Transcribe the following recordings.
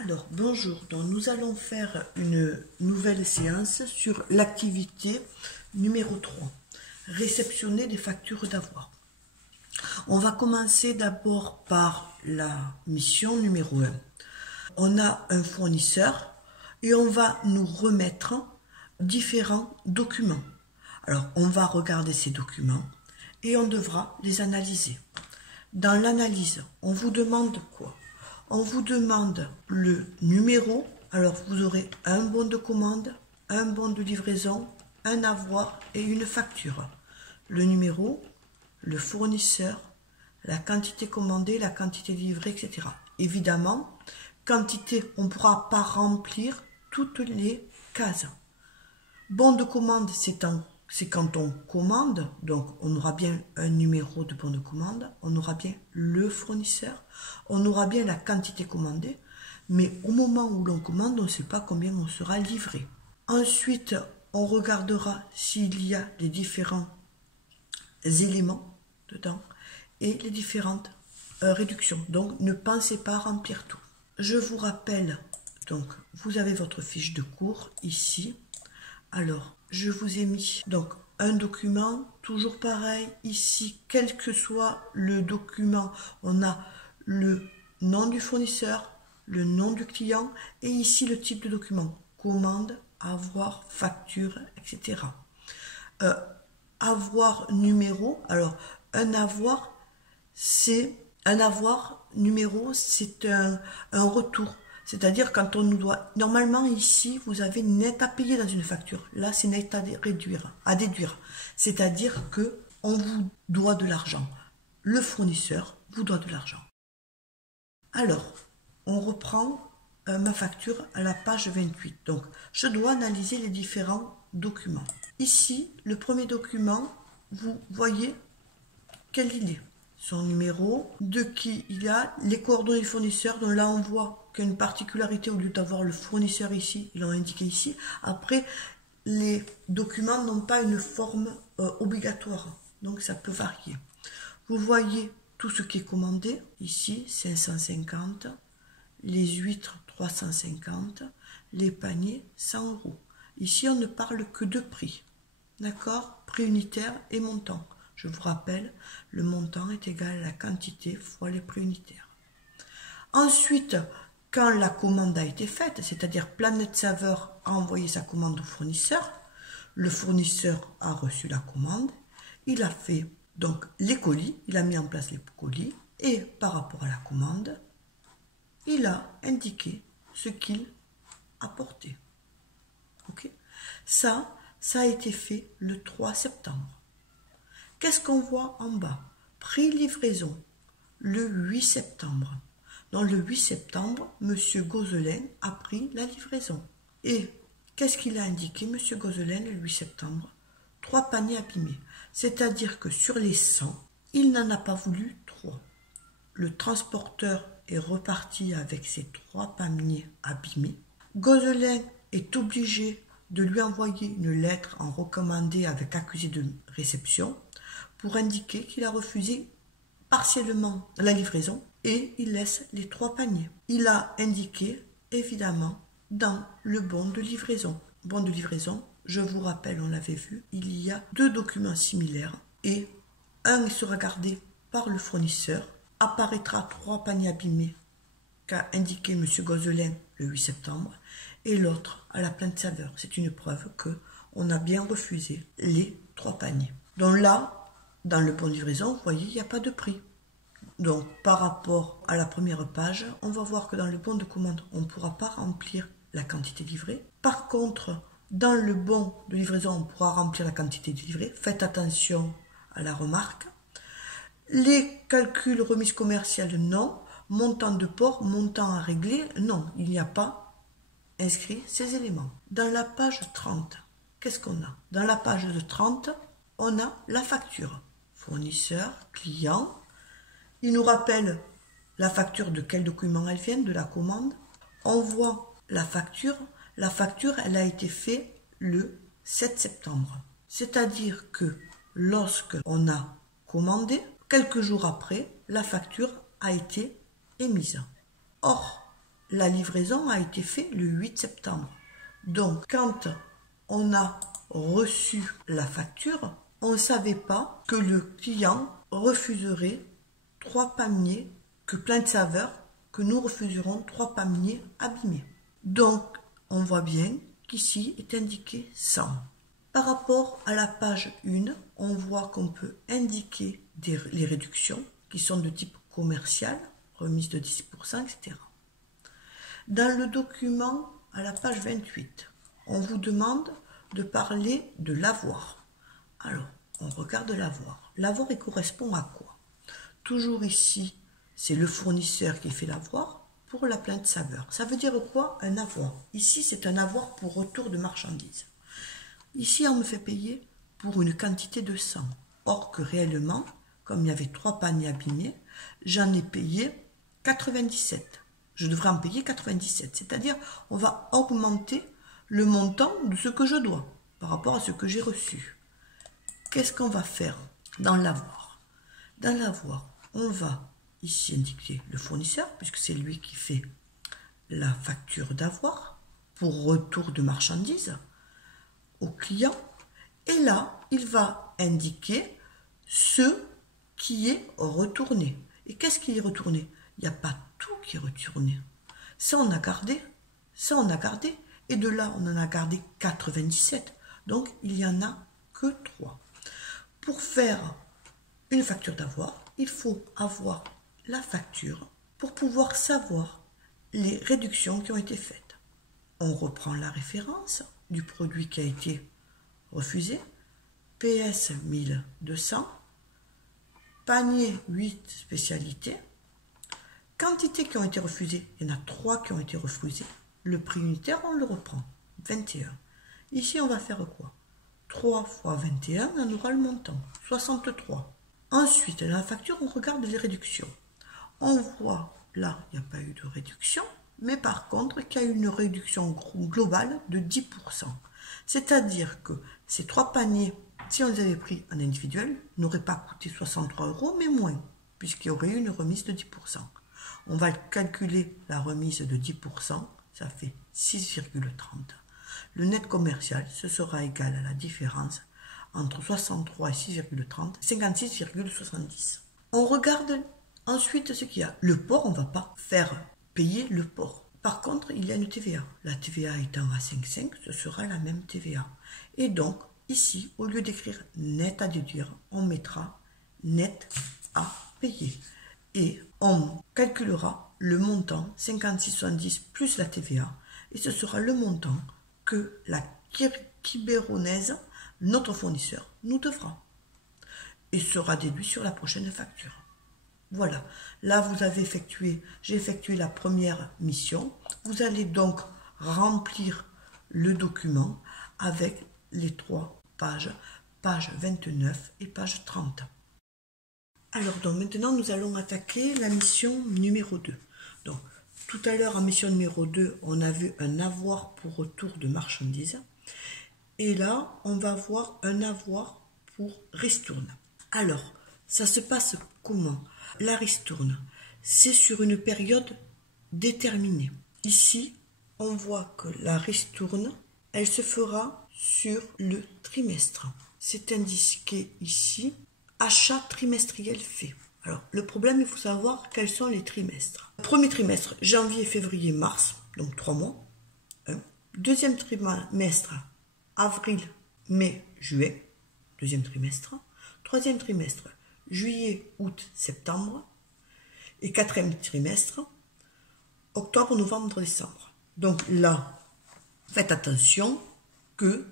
Alors, bonjour, donc nous allons faire une nouvelle séance sur l'activité numéro 3, réceptionner des factures d'avoir. On va commencer d'abord par la mission numéro 1. On a un fournisseur et on va nous remettre différents documents. Alors, on va regarder ces documents et on devra les analyser. Dans l'analyse, on vous demande quoi? On vous demande le numéro. Alors, vous aurez un bon de commande, un bon de livraison, un avoir et une facture. Le numéro, le fournisseur, la quantité commandée, la quantité livrée, etc. Évidemment, quantité, on ne pourra pas remplir toutes les cases. Bon de commande, c'est quand on commande, donc on aura bien un numéro de bon de commande, on aura bien le fournisseur, on aura bien la quantité commandée, mais au moment où l'on commande, on ne sait pas combien on sera livré. Ensuite, on regardera s'il y a les différents éléments dedans et les différentes réductions. Donc, ne pensez pas à remplir tout. Je vous rappelle, donc, vous avez votre fiche de cours ici. Alors, je vous ai mis donc un document, toujours pareil, ici, quel que soit le document, on a le nom du fournisseur, le nom du client, et ici le type de document, commande, avoir, facture, etc. Avoir numéro, alors un avoir numéro, c'est un retour. C'est-à-dire quand on nous doit... Normalement, ici, vous avez net à payer dans une facture. Là, c'est net à déduire. C'est-à-dire qu'on vous doit de l'argent. Le fournisseur vous doit de l'argent. Alors, on reprend ma facture à la page 28. Donc, je dois analyser les différents documents. Ici, le premier document, vous voyez quel il est. Son numéro, de qui il a, les coordonnées du fournisseur. Donc là, on voit qu'il y a une particularité, au lieu d'avoir le fournisseur ici, ils l'ont indiqué ici. Après, les documents n'ont pas une forme obligatoire, donc ça peut varier. Vous voyez tout ce qui est commandé, ici 550, les huîtres 350, les paniers 100 €. Ici, on ne parle que de prix, d'accord? Prix unitaire et montant. Je vous rappelle, le montant est égal à la quantité fois les prix unitaires. Ensuite, quand la commande a été faite, c'est-à-dire Planète Saveur a envoyé sa commande au fournisseur, le fournisseur a reçu la commande, il a fait donc les colis, il a mis en place les colis, et par rapport à la commande, il a indiqué ce qu'il apportait. Ok? Ça a été fait le 3 septembre. Qu'est-ce qu'on voit en bas? Prix livraison, le 8 septembre. Dans le 8 septembre, M. Gozelain a pris la livraison. Et qu'est-ce qu'il a indiqué, M. Gozelain, le 8 septembre? 3 paniers abîmés. C'est-à-dire que sur les 100, il n'en a pas voulu 3. Le transporteur est reparti avec ces 3 paniers abîmés. Gozelain est obligé de lui envoyer une lettre en recommandé avec accusé de réception pour indiquer qu'il a refusé partiellement la livraison et il laisse les 3 paniers. Il a indiqué, évidemment, dans le bon de livraison. Bon de livraison, je vous rappelle, on l'avait vu, il y a 2 documents similaires et un sera gardé par le fournisseur, apparaîtra 3 paniers abîmés qu'a indiqué M. Gozelain le 8 septembre et l'autre à la Planète Saveur. C'est une preuve qu'on a bien refusé les 3 paniers. Donc là, dans le bon de livraison, vous voyez, il n'y a pas de prix. Donc, par rapport à la première page, on va voir que dans le bon de commande, on ne pourra pas remplir la quantité livrée. Par contre, dans le bon de livraison, on pourra remplir la quantité livrée. Faites attention à la remarque. Les calculs remises commerciales, non. Montant de port, montant à régler, non. Il n'y a pas inscrit ces éléments. Dans la page 30, qu'est-ce qu'on a? Dans la page de 30, on a la facture. Fournisseur, client. Il nous rappelle la facture de quel document elle vient, de la commande. On voit la facture. La facture, elle a été faite le 7 septembre. C'est-à-dire que lorsque on a commandé, quelques jours après, la facture a été émise. Or, la livraison a été faite le 8 septembre. Donc, quand on a reçu la facture, on ne savait pas que le client refuserait 3 palmiers, que Plein de Saveurs, que nous refuserons 3 palmiers abîmés. Donc, on voit bien qu'ici est indiqué 100. Par rapport à la page 1, on voit qu'on peut indiquer les réductions qui sont de type commercial, remise de 10%, etc. Dans le document, à la page 28, on vous demande de parler de l'avoir. Alors, on regarde l'avoir. L'avoir, il correspond à quoi? Toujours ici, c'est le fournisseur qui fait l'avoir pour la Plein de Saveurs. Ça veut dire quoi? Un avoir. Ici, c'est un avoir pour retour de marchandises. Ici, on me fait payer pour une quantité de 100. Or que réellement, comme il y avait 3 paniers abîmés, j'en ai payé 97. Je devrais en payer 97. C'est-à-dire, on va augmenter le montant de ce que je dois par rapport à ce que j'ai reçu. Qu'est-ce qu'on va faire dans l'avoir? Dans l'avoir, on va ici indiquer le fournisseur, puisque c'est lui qui fait la facture d'avoir pour retour de marchandises au client. Et là, il va indiquer ce qui est retourné. Et qu'est-ce qui est retourné? Il n'y a pas tout qui est retourné. Ça, on a gardé. Ça, on a gardé. Et de là, on en a gardé 97. Donc, il n'y en a que 3. Pour faire une facture d'avoir, il faut avoir la facture pour pouvoir savoir les réductions qui ont été faites. On reprend la référence du produit qui a été refusé, PS 1200, panier 8 spécialités, quantité qui ont été refusées, il y en a 3 qui ont été refusées, le prix unitaire on le reprend, 21. Ici on va faire quoi? 3 fois 21, on aura le montant, 63. Ensuite, dans la facture, on regarde les réductions. On voit, là, il n'y a pas eu de réduction, mais par contre, qu'il y a eu une réduction globale de 10%. C'est-à-dire que ces 3 paniers, si on les avait pris en individuel, n'auraient pas coûté 63 €, mais moins, puisqu'il y aurait eu une remise de 10%. On va calculer la remise de 10%, ça fait 6,30. Le net commercial, ce sera égal à la différence entre 63 et 6,30, 56,70. On regarde ensuite ce qu'il y a. Le port, on ne va pas faire payer le port. Par contre, il y a une TVA. La TVA étant à 5,5, ce sera la même TVA. Et donc, ici, au lieu d'écrire net à déduire, on mettra net à payer. Et on calculera le montant 56,70 plus la TVA. Et ce sera le montant que la Quiberonnaise, notre fournisseur, nous devra. Et sera déduit sur la prochaine facture. Voilà, là vous avez j'ai effectué la première mission. Vous allez donc remplir le document avec les 3 pages, page 29 et page 30. Alors donc maintenant nous allons attaquer la mission numéro 2. Donc tout à l'heure en mission numéro 2, on a vu un avoir pour retour de marchandises. Et là, on va voir un avoir pour ristourne. Alors, ça se passe comment? La ristourne, c'est sur une période déterminée. Ici, on voit que la ristourne, elle se fera sur le trimestre. C'est indiqué ici, achat trimestriel fait. Alors, le problème, il faut savoir quels sont les trimestres. Premier trimestre, janvier, février, mars, donc 3 mois. Deuxième trimestre, avril, mai, juin, deuxième trimestre. Troisième trimestre, juillet, août, septembre. Et quatrième trimestre, octobre, novembre, décembre. Donc là, faites attention que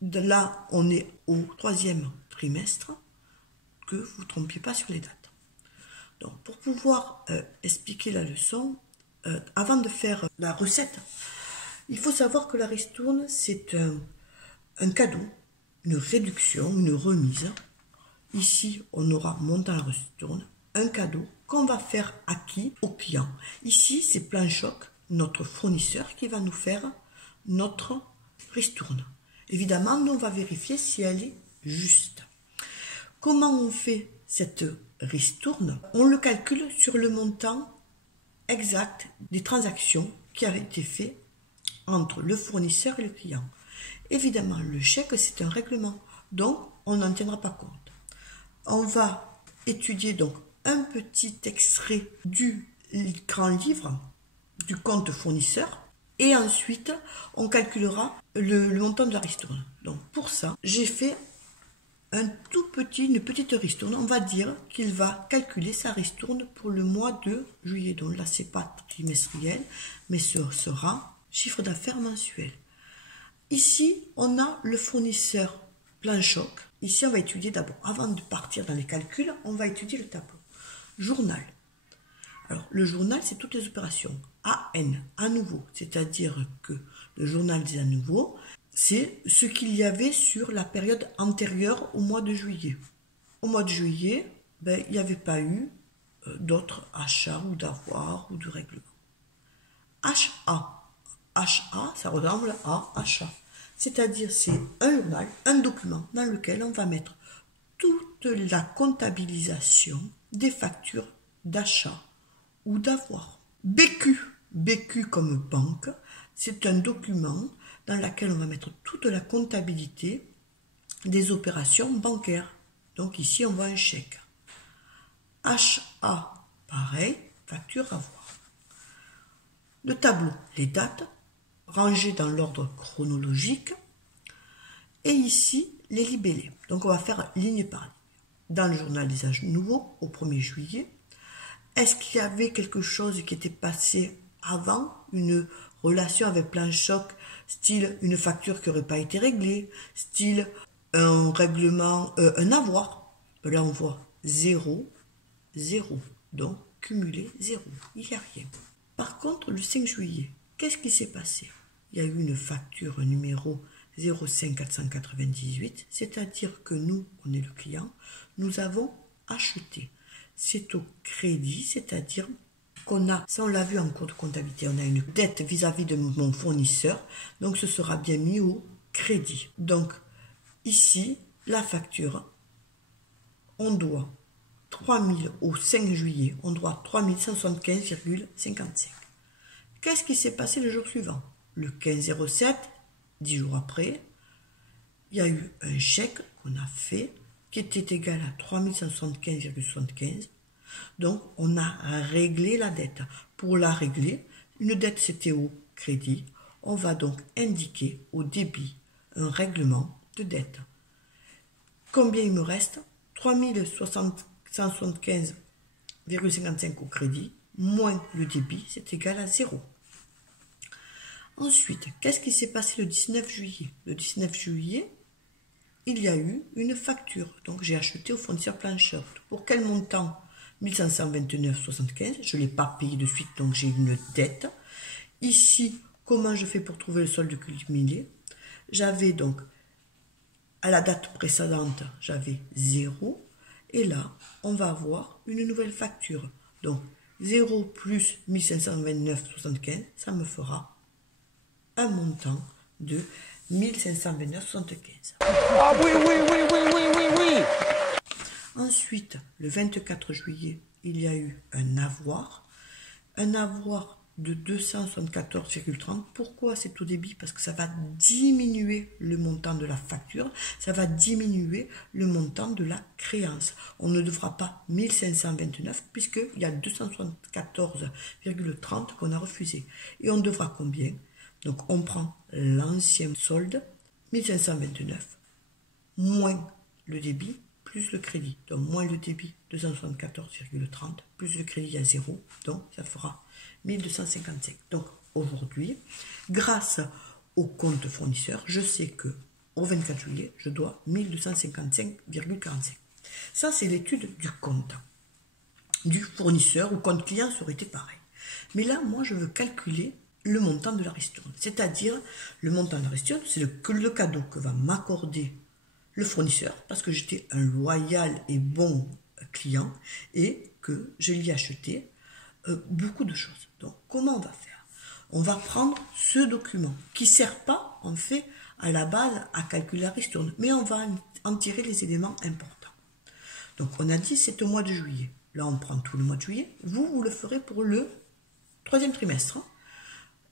de là, on est au troisième trimestre, que vous ne vous trompiez pas sur les dates. Donc pour pouvoir expliquer la leçon, avant de faire la recette, il faut savoir que la ristourne, c'est un cadeau, une réduction, une remise. Ici, on aura montant la ristourne, un cadeau qu'on va faire à qui? Au client. Ici, c'est Plan Choc, notre fournisseur, qui va nous faire notre ristourne. Évidemment, nous, on va vérifier si elle est juste. Comment on fait cette ristourne? On le calcule sur le montant exact des transactions qui avaient été faites entre le fournisseur et le client. Évidemment, le chèque, c'est un règlement, donc on n'en tiendra pas compte. On va étudier donc un petit extrait du grand livre du compte fournisseur et ensuite on calculera le montant de la ristourne. Donc pour ça, j'ai fait une petite ristourne. On va dire qu'il va calculer sa ristourne pour le mois de juillet. Donc là, c'est pas trimestriel, mais ce sera chiffre d'affaires mensuel. Ici, on a le fournisseur Plan Choc. Ici, on va étudier d'abord, avant de partir dans les calculs, on va étudier le tableau. Journal. Alors, le journal, c'est toutes les opérations. AN, à nouveau, c'est-à-dire que le journal des à nouveau, c'est ce qu'il y avait sur la période antérieure au mois de juillet. Au mois de juillet, il n'y avait pas eu d'autres achats ou d'avoirs ou de règlements. HA. HA, ça ressemble à achat. C'est-à-dire, c'est un journal, un document dans lequel on va mettre toute la comptabilisation des factures d'achat ou d'avoir. BQ, BQ comme banque, c'est un document dans lequel on va mettre toute la comptabilité des opérations bancaires. Donc ici, on voit un chèque. HA, pareil, facture à voir. Le tableau, les dates, rangées dans l'ordre chronologique. Et ici, les libellés. Donc on va faire ligne par ligne. Dans le journal des âges nouveaux, au 1er juillet, est-ce qu'il y avait quelque chose qui était passé avant, une relation avec Plan Choc, style une facture qui n'aurait pas été réglée, style un règlement, un avoir. Là on voit 0, 0, donc cumulé 0, il n'y a rien. Par contre, le 5 juillet, qu'est-ce qui s'est passé? Il y a eu une facture numéro 05498, c'est-à-dire que nous, on est le client, nous avons acheté. C'est au crédit, c'est-à-dire qu'on a, ça on l'a vu en cours de comptabilité, on a une dette vis-à-vis de mon fournisseur, donc ce sera bien mis au crédit. Donc ici, la facture, on doit 3000 au 5 juillet, on doit 3175,55. Qu'est-ce qui s'est passé le jour suivant? Le 15-07, 10 jours après, il y a eu un chèque qu'on a fait qui était égal à 3175,75. Donc, on a réglé la dette. Pour la régler, une dette c'était au crédit. On va donc indiquer au débit un règlement de dette. Combien il me reste? 3175,55 au crédit, moins le débit, c'est égal à 0. Ensuite, qu'est-ce qui s'est passé le 19 juillet? Le 19 juillet, il y a eu une facture. Donc, j'ai acheté au fournisseur Plan Choc. Pour quel montant? 1529,75. Je ne l'ai pas payé de suite, donc j'ai une dette. Ici, comment je fais pour trouver le solde cumulé? J'avais donc, à la date précédente, j'avais 0. Et là, on va avoir une nouvelle facture. Donc, 0 plus 1529,75, ça me fera un montant de 1529,75. Ah oui, oui, oui, oui, oui, oui, oui. Ensuite, le 24 juillet, il y a eu un avoir de 274,30. Pourquoi c'est au débit? Parce que ça va diminuer le montant de la facture, ça va diminuer le montant de la créance. On ne devra pas 1529 puisqu'il y a 274,30 qu'on a refusé. Et on devra combien? Donc on prend l'ancien solde, 1529, moins le débit, plus le crédit. Donc moins le débit, 274,30, plus le crédit à 0, donc ça fera 1255. Donc aujourd'hui, grâce au compte fournisseur, je sais que au 24 juillet, je dois 1255,45. Ça, c'est l'étude du compte. Du fournisseur ou compte client, ça aurait été pareil. Mais là, moi, je veux calculer le montant de la ristourne. C'est-à-dire, le montant de la ristourne, c'est le cadeau que va m'accorder le fournisseur, parce que j'étais un loyal et bon client, et que je lui ai acheté beaucoup de choses. Donc, comment on va faire? On va prendre ce document, qui ne sert pas, en fait, à la base, à calculer la ristourne, mais on va en tirer les éléments importants. Donc, on a dit, c'est au mois de juillet. Là, on prend tout le mois de juillet. Vous le ferez pour le troisième trimestre,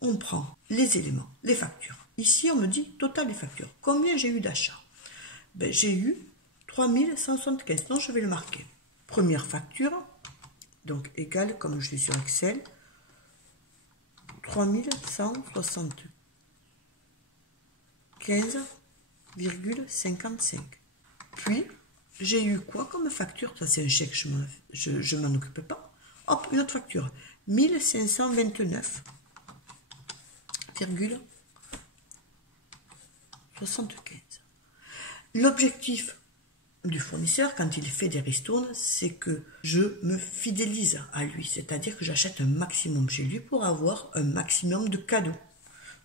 on prend les éléments, les factures. Ici, on me dit total des factures. Combien j'ai eu d'achats? Ben, j'ai eu 3175. Donc, je vais le marquer. Première facture, donc égale, comme je l'ai sur Excel, 3175,55. Puis, j'ai eu quoi comme facture? Ça, c'est un chèque, je m'en occupe pas. Hop, une autre facture. 1529,75. L'objectif du fournisseur, quand il fait des ristournes, c'est que je me fidélise à lui. C'est-à-dire que j'achète un maximum chez lui pour avoir un maximum de cadeaux.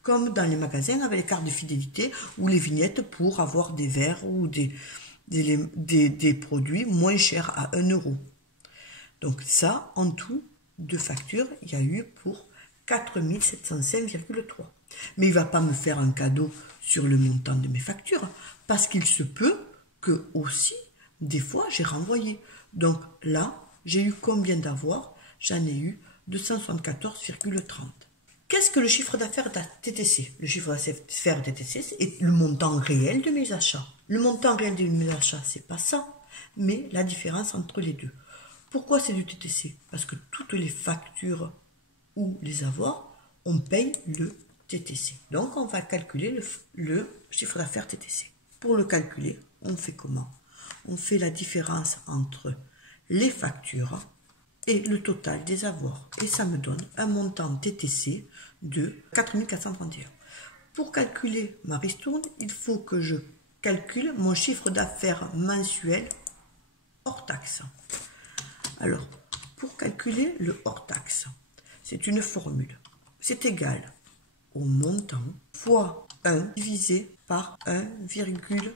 Comme dans les magasins avec les cartes de fidélité ou les vignettes pour avoir des verres ou des produits moins chers à 1 euro. Donc ça, en tout, de factures, il y a eu pour 4705,3. Mais il ne va pas me faire un cadeau sur le montant de mes factures, parce qu'il se peut que aussi, des fois, j'ai renvoyé. Donc là, j'ai eu combien d'avoirs? J'en ai eu 274,30. Qu'est-ce que le chiffre d'affaires TTC? Le chiffre d'affaires TTC est le montant réel de mes achats. Le montant réel de mes achats, c'est pas ça, mais la différence entre les deux. Pourquoi c'est du TTC? Parce que toutes les factures ou les avoirs, on paye le TTC. Donc, on va calculer le chiffre d'affaires TTC. Pour le calculer, on fait comment? On fait la différence entre les factures et le total des avoirs. Et ça me donne un montant TTC de 4431. Pour calculer ma ristourne, il faut que je calcule mon chiffre d'affaires mensuel hors taxe. Alors, pour calculer le hors taxe, c'est une formule. C'est égal au montant fois 1 divisé par 1,2.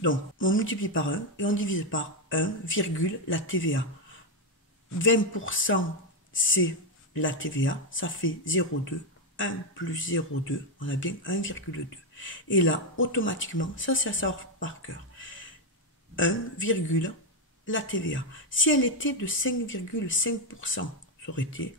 Donc, on multiplie par 1 et on divise par 1, la TVA. 20% c'est la TVA, ça fait 0,2. 1 plus 0,2, on a bien 1,2. Et là, automatiquement, ça sort par cœur. 1, la TVA. Si elle était de 5,5%, ça aurait été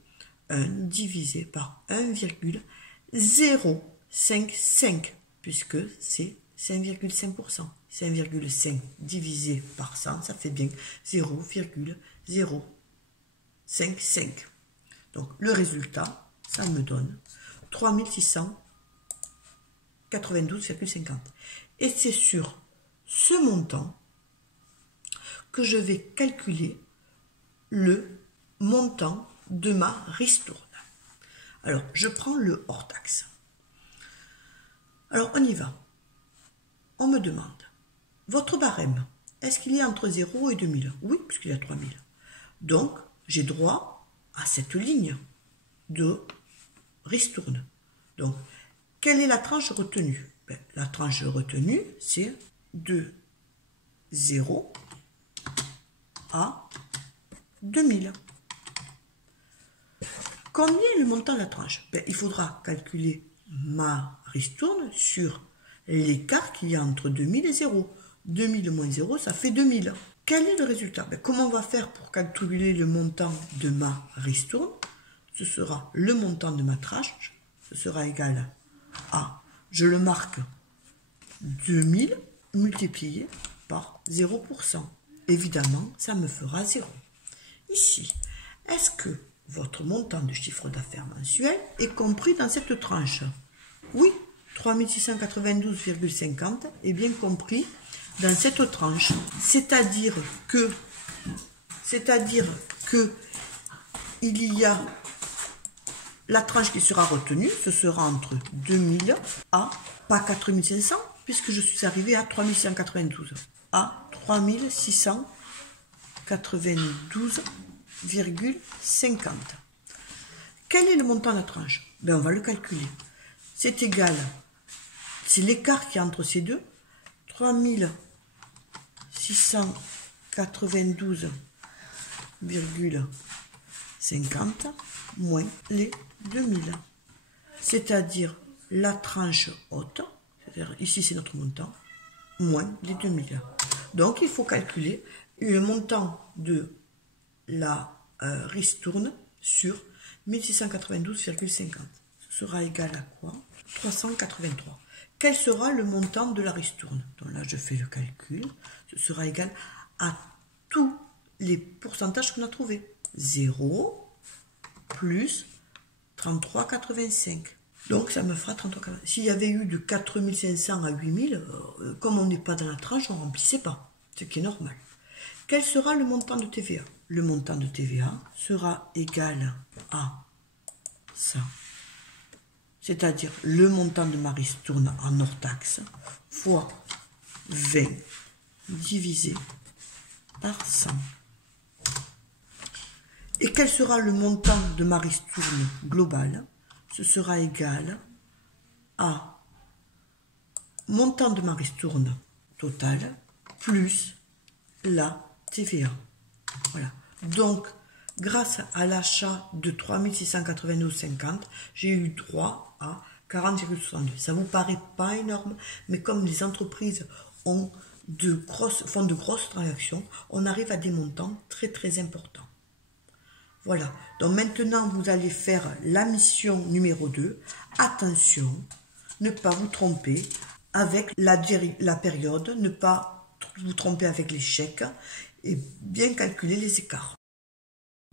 1 divisé par 1,055, puisque c'est 5,5%. 5,5 divisé par 100, ça fait bien 0,055. Donc, le résultat, ça me donne 3692,50. Et c'est sur ce montant que je vais calculer le montant de ma ristourne. Alors, je prends le hors taxe. Alors, on y va. On me demande, votre barème, est-ce qu'il est entre 0 et 2000? Oui, puisqu'il y a 3000. Donc, j'ai droit à cette ligne de ristourne. Donc, quelle est la tranche retenue? Ben, la tranche retenue, c'est de 0 à 2000. Combien est le montant de la tranche? Ben, il faudra calculer ma ristourne sur l'écart qu'il y a entre 2000 et 0. 2000 moins 0, ça fait 2000. Quel est le résultat? Ben, comment on va faire pour calculer le montant de ma ristourne? Ce sera le montant de ma tranche. Ce sera égal à, je le marque, 2000 multiplié par 0%. Évidemment, ça me fera 0. Ici, est-ce que votre montant de chiffre d'affaires mensuel est compris dans cette tranche? Oui, 3692,50 est bien compris dans cette tranche. C'est-à-dire que il y a la tranche qui sera retenue, ce sera entre 2000 à, pas 4500, puisque je suis arrivé à 3692, à 3692,50. Quel est le montant de la tranche? Ben, on va le calculer. C'est égal, c'est l'écart qui est entre ces deux, 3692,50 moins les 2000. C'est-à-dire la tranche haute, c'est-à-dire ici c'est notre montant, moins les 2000. Donc il faut calculer le montant de la ristourne sur 1692,50. Ce sera égal à quoi? 383. Quel sera le montant de la ristourne? Donc là, je fais le calcul. Ce sera égal à tous les pourcentages qu'on a trouvés. 0 plus 33,85. Donc, ça me fera 33,85. S'il y avait eu de 4500 à 8000, comme on n'est pas dans la tranche, on ne remplissait pas. Ce qui est normal. Quel sera le montant de TVA? Le montant de TVA sera égal à ça. C'est-à-dire le montant de ma ristourne en hors taxe fois 20 divisé par 100. Et quel sera le montant de ma ristourne globale? Ce sera égal à montant de ma ristourne totale plus la TVA. Voilà. Donc, grâce à l'achat de 3692,50, j'ai eu droit à 40,62. Ça vous paraît pas énorme, mais comme les entreprises font de grosses transactions, on arrive à des montants très très importants. Voilà. Donc maintenant, vous allez faire la mission numéro 2. Attention, ne pas vous tromper avec la période, ne pas vous tromper avec les chèques et bien calculer les écarts.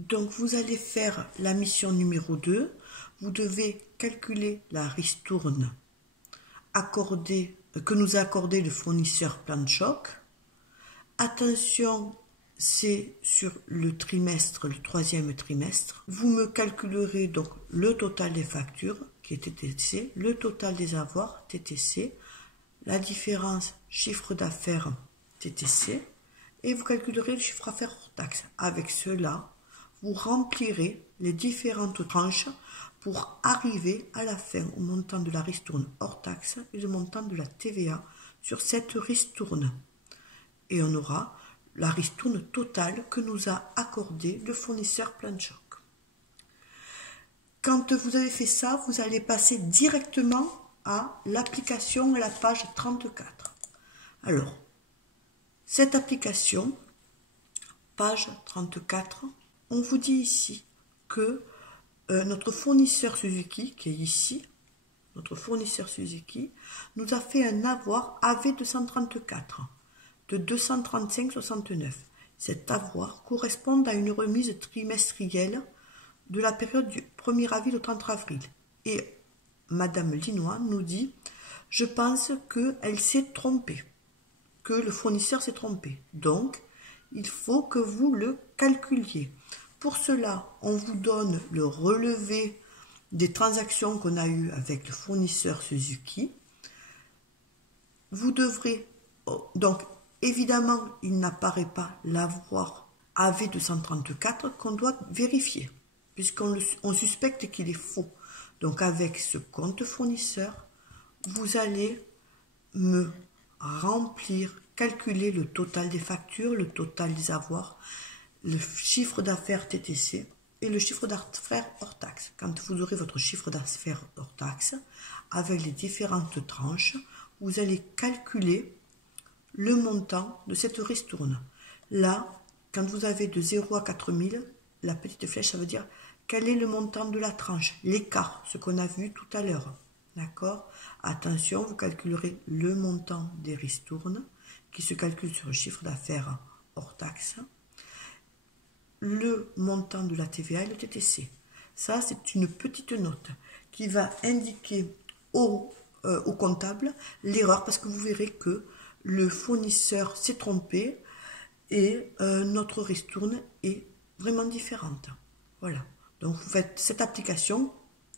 Donc vous allez faire la mission numéro 2. Vous devez calculer la ristourne que nous a accordé le fournisseur Plan de Choc. Attention, c'est sur le trimestre, le 3e trimestre. Vous me calculerez donc le total des factures, qui est TTC, le total des avoirs, TTC, la différence chiffre d'affaires, TTC, et vous calculerez le chiffre d'affaires hors taxe. Avec cela, vous remplirez les différentes tranches pour arriver à la fin au montant de la ristourne hors taxe et le montant de la TVA sur cette ristourne. Et on aura la ristourne totale que nous a accordé le fournisseur Plan de Choc. Quand vous avez fait ça, vous allez passer directement à l'application à la page 34. Alors, cette application, page 34, on vous dit ici que notre fournisseur Suzuki, qui est ici, notre fournisseur Suzuki, nous a fait un avoir AV234 de 235,69. Cet avoir correspond à une remise trimestrielle de la période du 1er avril au 30 avril. Et Madame Linois nous dit, je pense qu'elle s'est trompée, que le fournisseur s'est trompé. Donc, il faut que vous le calculiez. Pour cela, on vous donne le relevé des transactions qu'on a eues avec le fournisseur Suzuki. Vous devrez, donc évidemment, il n'apparaît pas l'avoir AV234 qu'on doit vérifier, puisqu'on suspecte qu'il est faux. Donc avec ce compte fournisseur, vous allez me remplir, calculer le total des factures, le total des avoirs, le chiffre d'affaires TTC et le chiffre d'affaires hors taxe. Quand vous aurez votre chiffre d'affaires hors taxe, avec les différentes tranches, vous allez calculer le montant de cette ristourne. Là, quand vous avez de 0 à 4000, la petite flèche, ça veut dire quel est le montant de la tranche, l'écart, ce qu'on a vu tout à l'heure. D'accord? Attention, vous calculerez le montant des ristournes, qui se calcule sur le chiffre d'affaires hors taxe, le montant de la TVA et le TTC. Ça, c'est une petite note qui va indiquer au comptable l'erreur, parce que vous verrez que le fournisseur s'est trompé et notre ristourne est vraiment différente. Voilà. Donc, vous faites cette application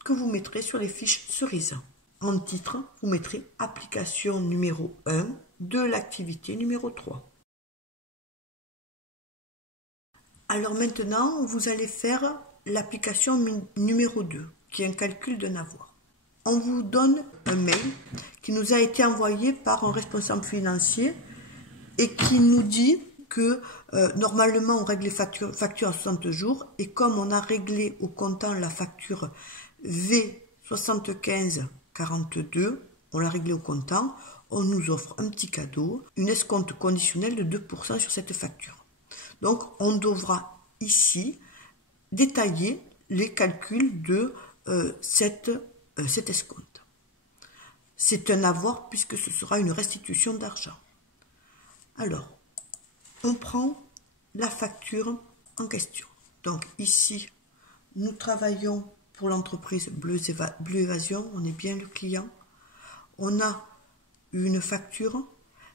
que vous mettrez sur les fiches cerises. En titre, vous mettrez application numéro 1 de l'activité numéro 3. Alors maintenant, vous allez faire l'application numéro 2, qui est un calcul d'un avoir. On vous donne un mail qui nous a été envoyé par un responsable financier et qui nous dit que normalement on règle les factures à 60 jours et comme on a réglé au comptant la facture V7542, on l'a réglé au comptant, on nous offre un petit cadeau, une escompte conditionnelle de 2% sur cette facture. Donc on devra ici détailler les calculs de cet escompte. C'est un avoir puisque ce sera une restitution d'argent. Alors, on prend la facture en question. Donc ici, nous travaillons pour l'entreprise Bleu Évasion, on est bien le client. On a une facture.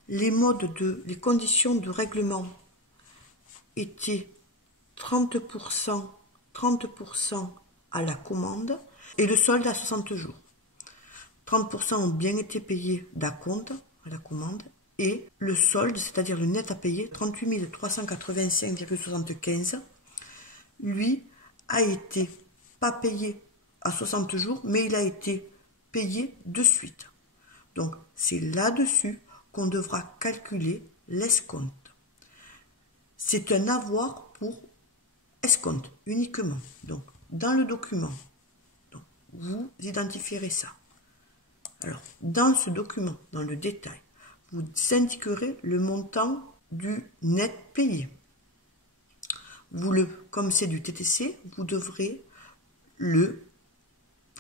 Les conditions de règlement étaient 30% à la commande et le solde à 60 jours. 30% ont bien été payés d'acompte à la commande et le solde, c'est-à-dire le net à payer, 38 385,75, lui a été pas payé à 60 jours, mais il a été payé de suite. Donc, c'est là-dessus qu'on devra calculer l'escompte. C'est un avoir pour escompte uniquement. Donc, dans le document, donc, vous identifierez ça. Alors, dans ce document, dans le détail, vous indiquerez le montant du net payé. Comme c'est du TTC, vous devrez le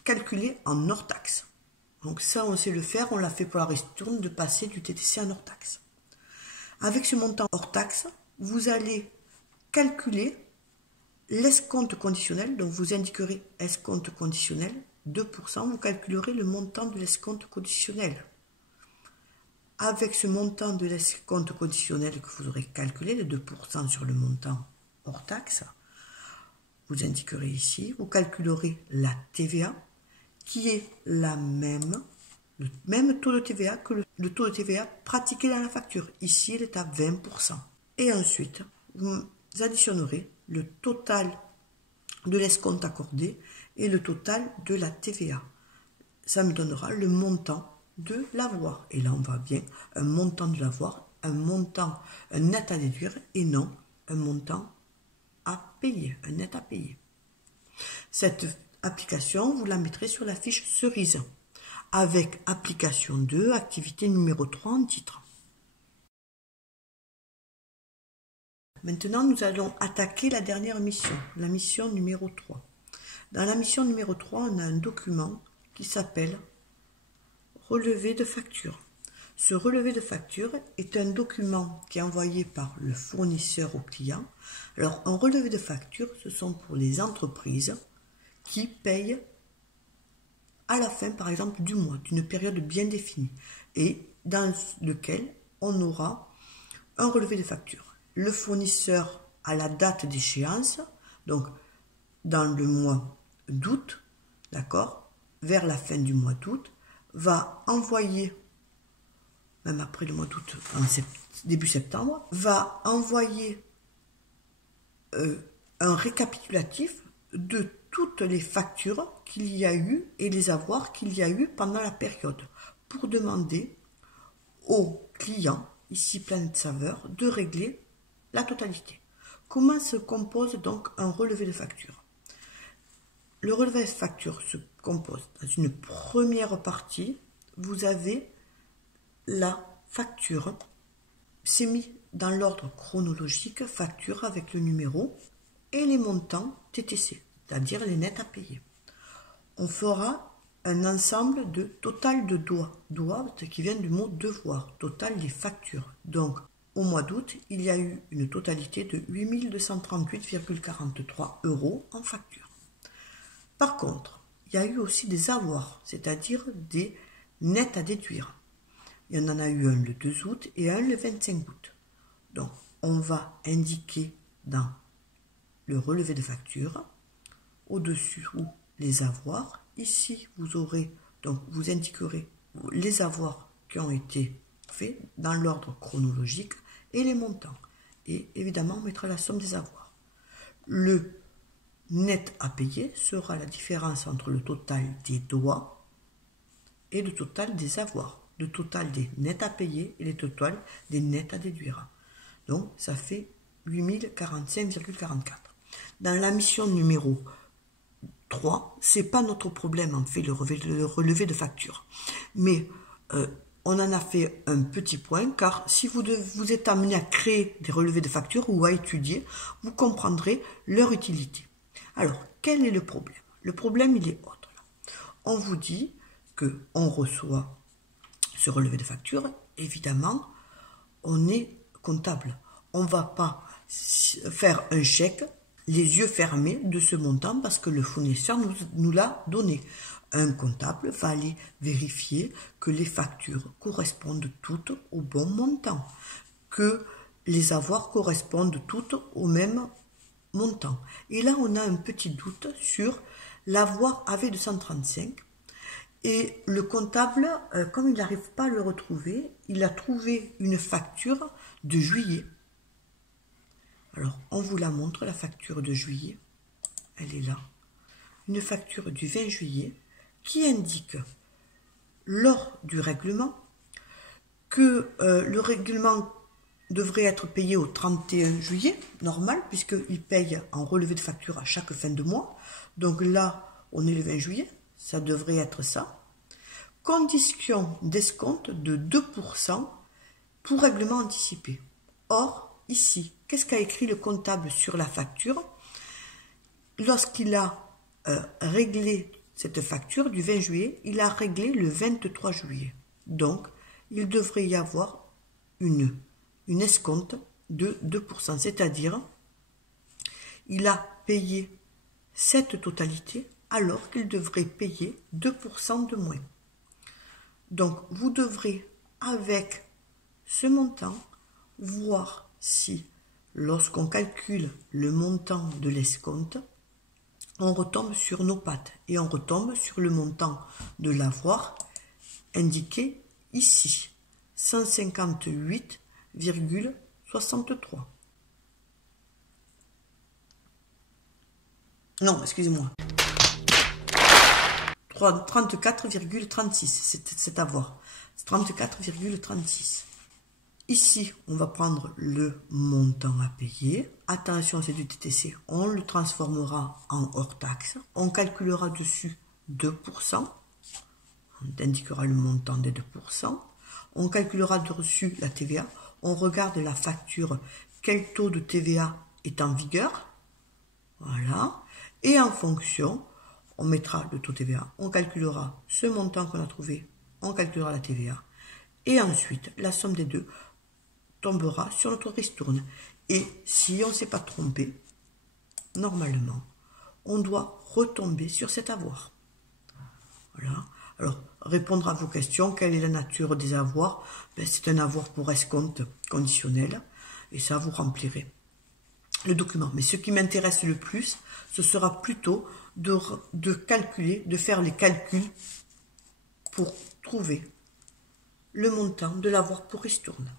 calculer en hors taxe. Donc ça, on sait le faire, on l'a fait pour la ristourne, de passer du TTC en hors taxe. Avec ce montant hors taxe, vous allez calculer l'escompte conditionnel, donc vous indiquerez escompte conditionnel, 2%, vous calculerez le montant de l'escompte conditionnel. Avec ce montant de l'escompte conditionnel que vous aurez calculé, les 2% sur le montant hors taxe, vous indiquerez ici, vous calculerez la TVA, qui est le même taux de TVA que le taux de TVA pratiqué dans la facture. Ici, il est à 20%. Et ensuite, vous additionnerez le total de l'escompte accordé et le total de la TVA. Ça me donnera le montant de l'avoir. Et là, on va bien un montant de l'avoir, un net à déduire et non un montant à payer, un net à payer. Cette application, vous la mettrez sur la fiche cerise avec application 2, activité numéro 3 en titre. Maintenant, nous allons attaquer la dernière mission, la mission numéro 3. Dans la mission numéro 3, on a un document qui s'appelle relevé de facture. Ce relevé de facture est un document qui est envoyé par le fournisseur au client. Alors, un relevé de facture, ce sont pour les entreprises qui payent à la fin, par exemple, du mois, d'une période bien définie, et dans lequel on aura un relevé de facture. Le fournisseur à la date d'échéance, donc dans le mois d'août, d'accord, vers la fin du mois d'août, va envoyer, même après le mois d'août, début septembre, va envoyer un récapitulatif de toutes les factures qu'il y a eu et les avoirs qu'il y a eu pendant la période pour demander au client, ici Planète Saveur, de régler la totalité. Comment se compose donc un relevé de facture? Le relevé de facture se compose dans une première partie, vous avez la facture, c'est mis dans l'ordre chronologique, facture avec le numéro et les montants TTC, c'est-à-dire les nets à payer. On fera un ensemble de total de doigts, qui vient du mot devoir, total des factures. Donc, au mois d'août, il y a eu une totalité de 8 238,43 € en facture. Par contre, il y a eu aussi des avoirs, c'est-à-dire des nets à déduire. Il y en a eu un le 2 août et un le 25 août. Donc, on va indiquer dans le relevé de facture, au-dessus les avoirs. Ici, vous indiquerez les avoirs qui ont été faits dans l'ordre chronologique et les montants. Et évidemment, on mettra la somme des avoirs. Le net à payer sera la différence entre le total des doigts et le total des avoirs. Le total des nets à payer et le total des nets à déduire. Donc, ça fait 8045,44. Dans la mission numéro 3, c'est pas notre problème en fait le relevé de facture. Mais on en a fait un petit point car si vous êtes amené à créer des relevés de facture ou à étudier, vous comprendrez leur utilité. Alors, quel est le problème? Le problème, il est autre. On vous dit qu'on reçoit ce relevé de facture. Évidemment, on est comptable. On ne va pas faire un chèque les yeux fermés de ce montant parce que le fournisseur nous l'a donné. Un comptable va aller vérifier que les factures correspondent toutes au bon montant, que les avoirs correspondent toutes au même montant. Et là, on a un petit doute sur l'avoir AV235. Et le comptable, comme il n'arrive pas à le retrouver, il a trouvé une facture de juillet. Alors, on vous la montre, la facture de juillet. Elle est là. Une facture du 20 juillet qui indique, lors du règlement, que le règlement devrait être payé au 31 juillet, normal, puisqu'il paye en relevé de facture à chaque fin de mois. Donc là, on est le 20 juillet, ça devrait être ça. Condition d'escompte de 2% pour règlement anticipé. Or, ici, qu'est-ce qu'a écrit le comptable sur la facture? Lorsqu'il a réglé cette facture du 20 juillet, il a réglé le 23 juillet. Donc, il devrait y avoir une escompte de 2%, c'est-à-dire il a payé cette totalité alors qu'il devrait payer 2% de moins. Donc, vous devrez, avec ce montant, voir si, lorsqu'on calcule le montant de l'escompte, on retombe sur nos pattes et on retombe sur le montant de l'avoir indiqué ici, 158,63. Non, excusez-moi. 34,36, c'est à voir. 34,36. Ici, on va prendre le montant à payer. Attention, c'est du TTC. On le transformera en hors taxe. On calculera dessus 2%. On indiquera le montant des 2%. On calculera dessus la TVA. On regarde la facture. Quel taux de TVA est en vigueur? Voilà. Et en fonction, on mettra le taux TVA. On calculera ce montant qu'on a trouvé. On calculera la TVA. Et ensuite, la somme des deux tombera sur notre ristourne. Et si on ne s'est pas trompé, normalement, on doit retomber sur cet avoir. Voilà. Alors, répondre à vos questions, quelle est la nature des avoirs? C'est un avoir pour escompte conditionnel, et ça, vous remplirez le document. Mais ce qui m'intéresse le plus, ce sera plutôt de calculer, de faire les calculs pour trouver le montant de l'avoir pour ristourne.